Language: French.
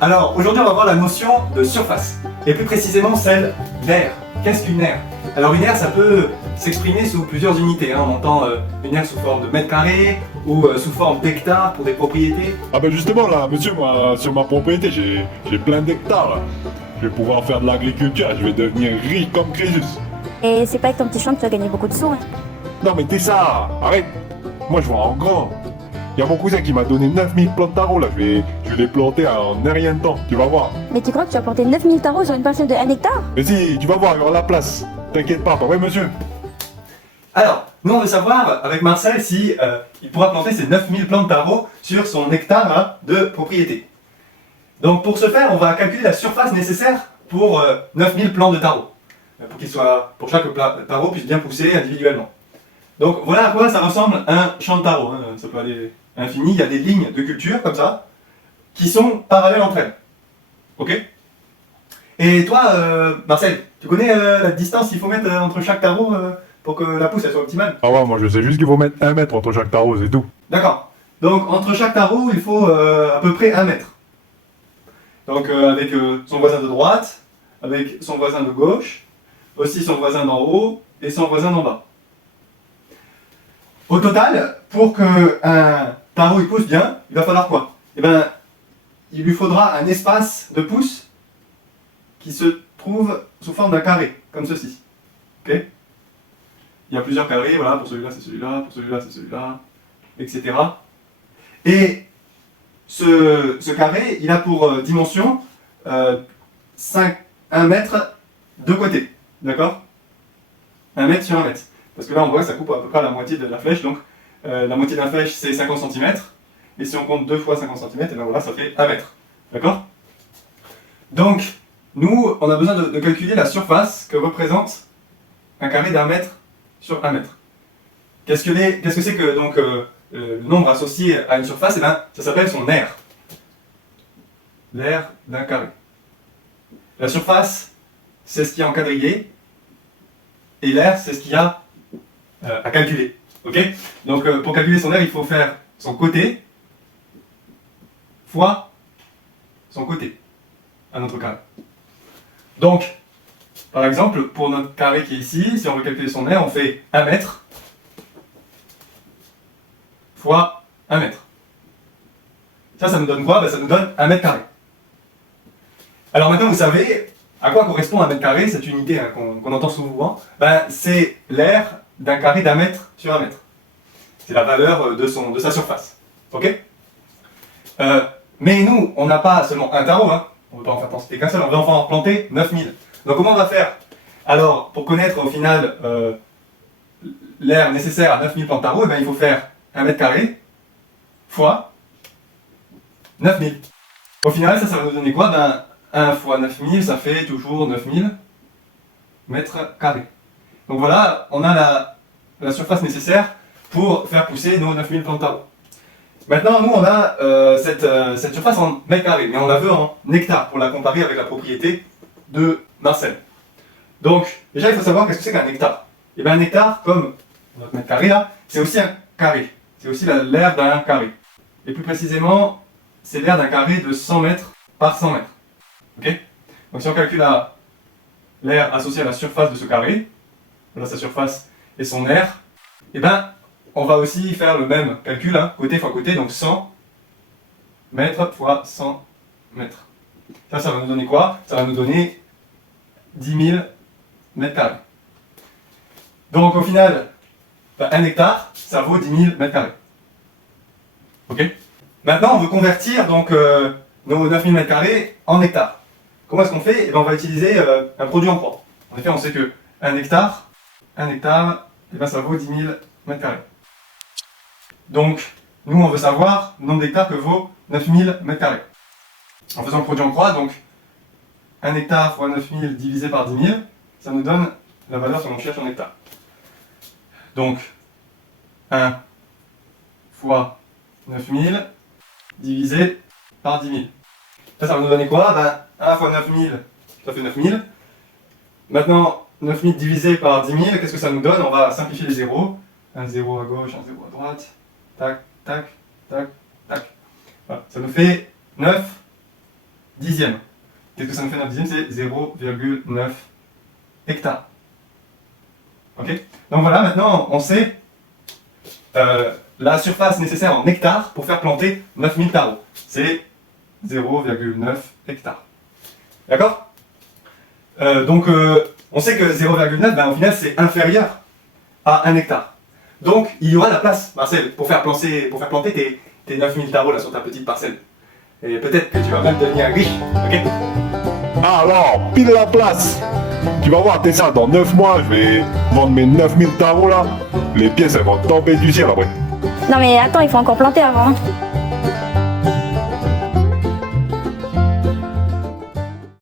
Alors, aujourd'hui, on va voir la notion de surface, et plus précisément celle d'aire. Qu'est-ce qu'une aire? Alors, une aire, ça peut s'exprimer sous plusieurs unités. On entend une aire sous forme de mètres carrés, ou sous forme d'hectares pour des propriétés. Ah ben justement là, monsieur, moi, sur ma propriété, j'ai plein d'hectares là. Je vais pouvoir faire de l'agriculture, je vais devenir riche comme Crésus. Et c'est pas avec ton petit champ que tu vas gagner beaucoup de sous, hein. Non mais t'es ça, arrête. Moi je vois en grand. Il y a mon cousin qui m'a donné 9000 plantes de taro là, je vais les planter en un rien de temps, tu vas voir. Mais tu crois que tu vas planter 9000 tarots sur une parcelle de 1 hectare? Mais si, tu vas voir, il y aura la place. T'inquiète pas ouais monsieur. Alors, nous, on veut savoir, avec Marcel, si il pourra planter ces 9000 plantes de taro sur son hectare là, de propriété. Donc, pour ce faire, on va calculer la surface nécessaire pour 9000 plants de taro. Pour chaque taro puisse bien pousser individuellement. Donc, voilà à quoi ça ressemble un champ de taro. Ça peut aller à l'infini. Il y a des lignes de culture, comme ça, qui sont parallèles entre elles. Ok? Et toi, Marcel, tu connais la distance qu'il faut mettre entre chaque taro pour que la pousse elle soit optimale? Ah ouais, moi je sais juste qu'il faut mettre 1 mètre entre chaque tarot, c'est tout. D'accord. Donc, entre chaque taro, il faut à peu près 1 mètre. Donc, avec son voisin de droite, avec son voisin de gauche, aussi son voisin d'en haut et son voisin d'en bas. Au total, pour qu'un taro il pousse bien, il va falloir quoi? Eh bien, il lui faudra un espace de pouce qui se trouve sous forme d'un carré, comme ceci. Ok? Il y a plusieurs carrés, voilà, pour celui-là c'est celui-là, pour celui-là c'est celui-là, etc. Et ce carré, il a pour dimension 1 mètre de côté, d'accord? 1 mètre sur 1 mètre. Parce que là on voit que ça coupe à peu près à la moitié de la flèche, donc la moitié de la flèche c'est 50 cm, et si on compte 2 fois 50 cm, et bien voilà, ça fait 1 mètre, d'accord? Donc, nous, on a besoin de calculer la surface que représente un carré d'1 mètre sur 1 mètre. Qu'est-ce que c'est que donc le nombre associé à une surface? Eh bien, ça s'appelle son aire. L'aire d'un carré. La surface, c'est ce qu'il y a en quadrillé, et l'aire, c'est ce qu'il y a à calculer. Ok? Donc, pour calculer son aire, il faut faire son côté fois son côté à notre carré. Donc, par exemple, pour notre carré qui est ici, si on veut calculer son aire, on fait 1 mètre fois 1 mètre. Ça nous donne quoi? Ça nous donne 1 mètre carré. Alors maintenant, vous savez à quoi correspond 1 mètre carré, cette unité qu'on entend souvent. C'est l'aire d'un carré d'1 mètre sur 1 mètre. C'est la valeur de sa surface. Ok? Mais nous, on n'a pas seulement un taro, on ne veut pas en faire planter qu'un seul, on veut en planter 9000. Donc comment on va faire? Alors, pour connaître au final l'aire nécessaire à 9000 plantes de taro, il faut faire 1 mètre carré fois 9000. Au final, ça va nous donner quoi? 1 fois 9000, ça fait toujours 9000 mètres carrés. Donc voilà, on a la surface nécessaire pour faire pousser nos 9000 plantes de taro. Maintenant, nous, on a cette surface en mètres carrés, mais on la veut en hectares pour la comparer avec la propriété de Marcel. Donc, déjà, il faut savoir qu'est-ce que c'est qu'un hectare. Et bien, un hectare, comme notre mètre carré là, c'est aussi un carré. C'est aussi l'aire d'un carré. Et plus précisément, c'est l'aire d'un carré de 100 mètres par 100 mètres. Ok? Donc, si on calcule l'aire associée à la surface de ce carré, voilà sa surface et son aire, et ben, on va aussi faire le même calcul, côté fois côté, donc 100 mètres fois 100 mètres. Ça va nous donner quoi? Ça va nous donner 10 000 mètres carrés. Donc au final, 1 hectare, ça vaut 10 000 mètres carrés. Ok? Maintenant, on veut convertir donc, nos 9 000 mètres carrés en hectares. Comment est-ce qu'on fait? On va utiliser un produit en croix. En effet, on sait que 1 hectare, ça vaut 10 000 mètres carrés. Donc, nous, on veut savoir le nombre d'hectares que vaut 9000 mètres carrés. En faisant le produit en croix, donc 1 hectare fois 9000 divisé par 10 000, ça nous donne la valeur que l'on cherche en hectares. Donc, 1 fois 9000 divisé par 10 000. Ça va nous donner quoi? 1 fois 9000, ça fait 9000. Maintenant, 9000 divisé par 10 000, qu'est-ce que ça nous donne? On va simplifier les zéros. Un zéro à gauche, un zéro à droite. Tac, tac, tac, tac. Voilà. Ça nous fait 9 dixièmes. Qu'est-ce que ça nous fait 9 dixièmes? C'est 0,9 hectares. Ok? Donc voilà, maintenant on sait la surface nécessaire en hectares pour faire planter 9000 taros. C'est 0,9 hectares. D'accord? Donc on sait que 0,9, ben, au final c'est inférieur à 1 hectare. Donc il y aura la place, Marcel, pour faire planter tes 9000 taros là sur ta petite parcelle. Et peut-être que tu vas même devenir riche, ok? Ah alors, pile la place. Tu vas voir, t'es ça, dans 9 mois, je vais vendre mes 9000 tarots là. Les pièces, elles vont tomber du ciel après. Non mais attends, il faut encore planter avant.